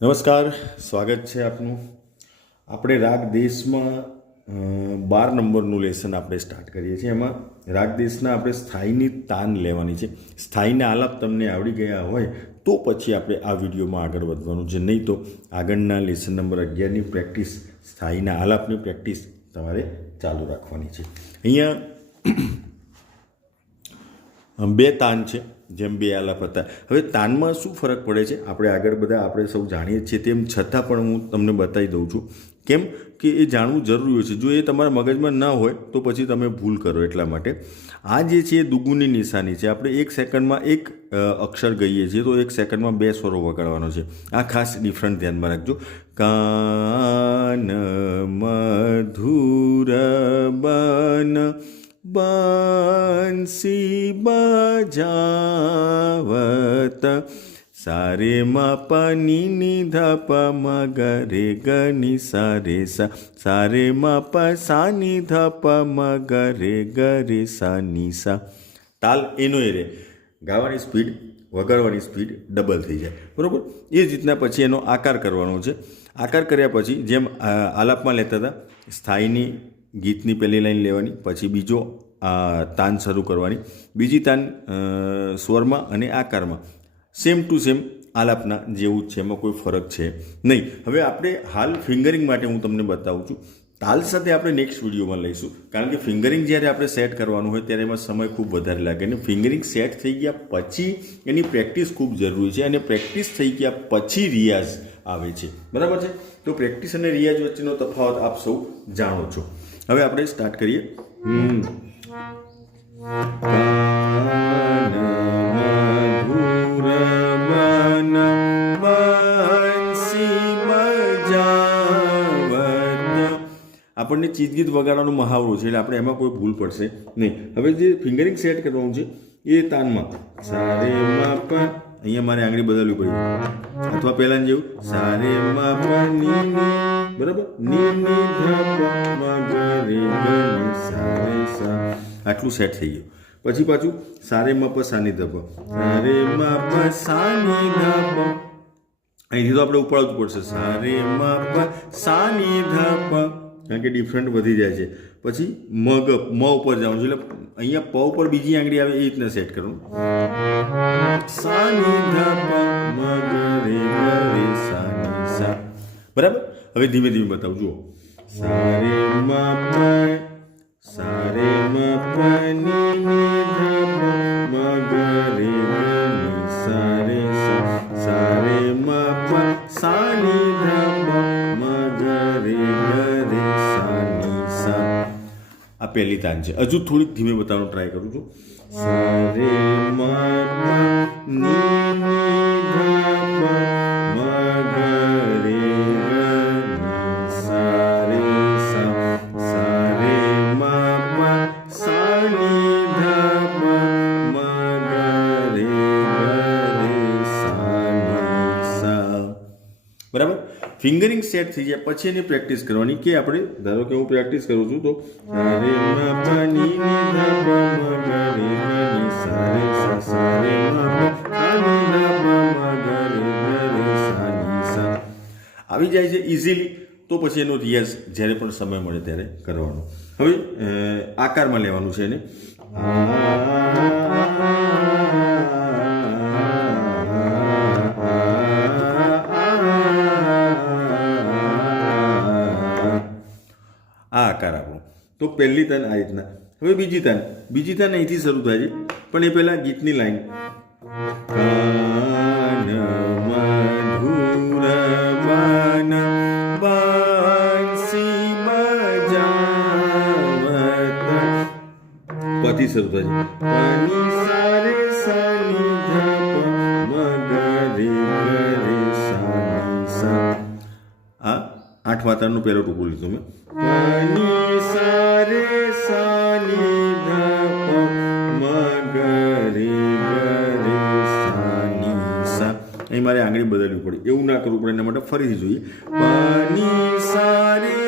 નમસ્કાર, સ્વાગત છે આપનું. આપણે રાગ દેશમાં બાર નંબરનું લેસન આપણે સ્ટાર્ટ કરીએ છીએ. એમાં રાગ દેશના આપણે સ્થાયીની તાન લેવાની છે. સ્થાયીના આલાપ તમને આવડી ગયા હોય તો પછી આપણે આ વિડીયોમાં આગળ વધવાનું છે. નહીં તો આગળના લેસન નંબર અગિયારની પ્રેક્ટિસ, સ્થાયીના આલાપની પ્રેક્ટિસ તમારે ચાલુ રાખવાની છે. અહીંયા બે તાન છે. જેમ બે આલાપ હતા. હવે તાનમાં શું ફરક પડે છે? આપણે આગળ બધા આપણે સૌ જાણીએ છીએ તેમ છતાં પણ હું તમને બતાવી દઉં છું. કેમ કે એ જાણવું જરૂરી છે. જો એ તમારા મગજમાં ન હોય, તો પછી તમે ભૂલ કરો એટલા માટે. આ જે છે એ દુગુની નિશાની છે. આપણે એક સેકન્ડમાં એક અક્ષર ગઈએ છીએ, તો એક સેકન્ડમાં બે સ્વરો વગાડવાનો છે. આ ખાસ ડિફરન્ટ ધ્યાનમાં રાખજો. કાન, મધુર, બન બંસી બજાવત. સારે મ પની નિધ પ મ ગ રે ગ ની સા રે સા સારે સા નિધ પ મ ગ રે ગ રે સા નિ સા તાલ એનો એ રે. ગાવાની સ્પીડ, વગાડવાની સ્પીડ ડબલ થઈ જાય. બરાબર? એ જ રીતના પછી એનો આકાર કરવાનો છે. આકાર કર્યા પછી જેમ આલાપમાં લેતા હતા, સ્થાયીની ગીતની પહેલી લાઈન લેવાની, પછી બીજો આ તાન શરૂ કરવાની, બીજી તાન સ્વરમાં અને આકારમાં. સેમ ટુ સેમ આલાપના જેવું જ છે, એમાં કોઈ ફરક છે નહીં. હવે આપણે હાલ ફિંગરિંગ માટે હું તમને બતાવું છું. તાલ સાથે આપણે નેક્સ્ટ વિડીયોમાં લઈશું. કારણ કે ફિંગરિંગ જ્યારે આપણે સેટ કરવાનું હોય, ત્યારે એમાં સમય ખૂબ વધારે લાગે અને ફિંગરિંગ સેટ થઈ ગયા પછી એની પ્રેક્ટિસ ખૂબ જરૂરી છે અને પ્રેક્ટિસ થઈ ગયા પછી રિયાઝ આવે છે. બરાબર છે? તો પ્રેક્ટિસ અને રિયાઝ વચ્ચેનો તફાવત આપ સૌ જાણો છો. હવે આપણે સ્ટાર્ટ કરીએ. હમ. આપણને ચીજગીત વગાડવાનો મહાવરો છે, એટલે આપણે એમાં કોઈ ભૂલ પડશે નહીં. હવે જે ફિંગરિંગ સેટ કરવાનું છે, એ તાનમાં. સારે માં પ અહીંયા મારે આંગળી બદલવી પડી. અથવા પહેલાં જેવું. સારે માં પ ની ની બરાબર? આટલું સેટ થઈ ગયું. પછી પાછું, સારે મ પ સાની ધ સારે માં પ સાની ધ પ અહીંથી તો આપણે ઉપાડવું પડશે. સારે મ પ સાની કારણ કે ડિફરન્ટ વધી જાય છે. પછી મગ, મ ઉપર જવાનું છે. એટલે અહીંયા પ ઉપર બીજી આંગળી આવે એ રીતના સેટ કરવું સાની ધ મગ રે રે સાની સા. બરાબર? હવે ધીમે ધીમે બતાવું જુઓ. સારે મા સારે સારે મ પ સા ની ધ પ મ ગ રે ગ રે સા ની સા. આ પહેલી તાન છે. હજુ થોડીક ધીમે બતાવવાનો ટ્રાય કરું છું. સારે મ ફિંગરિંગ સેટ થઈ જાય. પછી એની પ્રેક્ટિસ કરવાની કે આપણે, ધારો કે હું પ્રેક્ટિસ કરું છું, તો આવી જાય છે ઇઝીલી તો પછી એનો રિયાઝ જ્યારે પણ સમય મળે ત્યારે કરવાનો. હવે આકારમાં લેવાનું છે એને. તો પહેલી તાન આ રીતના. હવે બીજી તાન. બીજી તાન અહીંથી શરૂ થાય છે. પણ એ પહેલાં ગીતની લાઈન. પતિ શરૂ થાય છે. આ આઠ વાતારનું પહેલો ટુકડો લીધું મેં. અહીં મારે આંગળી બદલવી પડે એવું ના કરવું પડે એના માટે ફરીથી જોઈએ પની સારે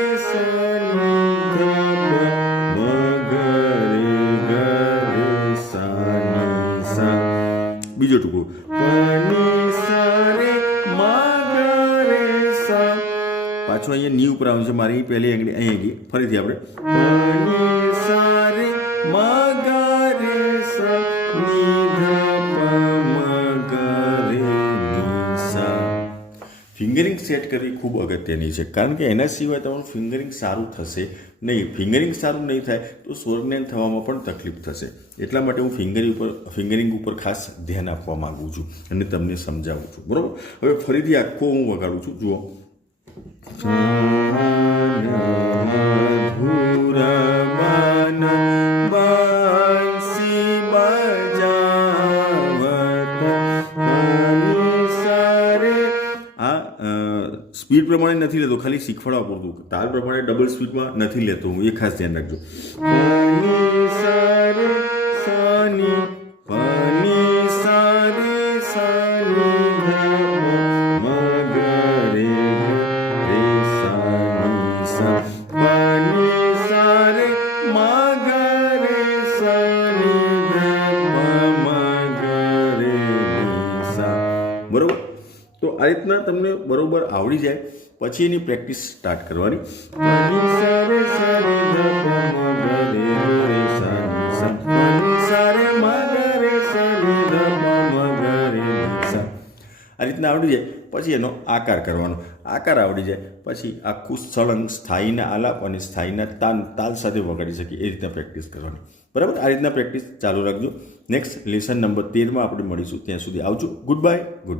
ની ઉપર આવવાનું છે મારી, પહેલી આંગળી અહીં ગઈ ફરીથી આપણે. પની સા રે સા ફિંગરિંગ સેટ કરવી ખૂબ અગત્યની છે, કારણ કે એના સિવાય તમારું ફિંગરિંગ સારું થશે નહીં. ફિંગરિંગ સારું નહીં થાય તો સ્વરજ્ઞાન થવામાં પણ તકલીફ થશે. એટલા માટે હું ફિંગરિંગ ઉપર ફિંગરિંગ ઉપર ખાસ ધ્યાન આપવા માગું છું અને તમને સમજાવું છું. બરાબર? હવે ફરીથી આખો હું વગાડું છું. જુઓ. સ્પીડ પ્રમાણે નથી લેતો, ખાલી શીખવાડવા પૂરતું તાર પ્રમાણે ડબલ સ્પીડમાં નથી લેતો, હું એ ખાસ ધ્યાન રાખજો. રીતના તમને બરોબર આવડી જાય, પછી એની પ્રેક્ટિસ સ્ટાર્ટ કરવાની. આ રીતના આવડી જાય, પછી એનો આકાર કરવાનો. આકાર આવડી જાય, પછી આખું સળંગ સ્થાયીના આલાપ અને સ્થાયીના તાલ તાલ સાથે વગાડી શકીએ, એ રીતના પ્રેક્ટિસ કરવાની. બરાબર? આ રીતના પ્રેક્ટિસ ચાલુ રાખજો. નેક્સ્ટ લેસન નંબર તેરમાં આપણે મળીશું. ત્યાં સુધી આવજો. Good bye good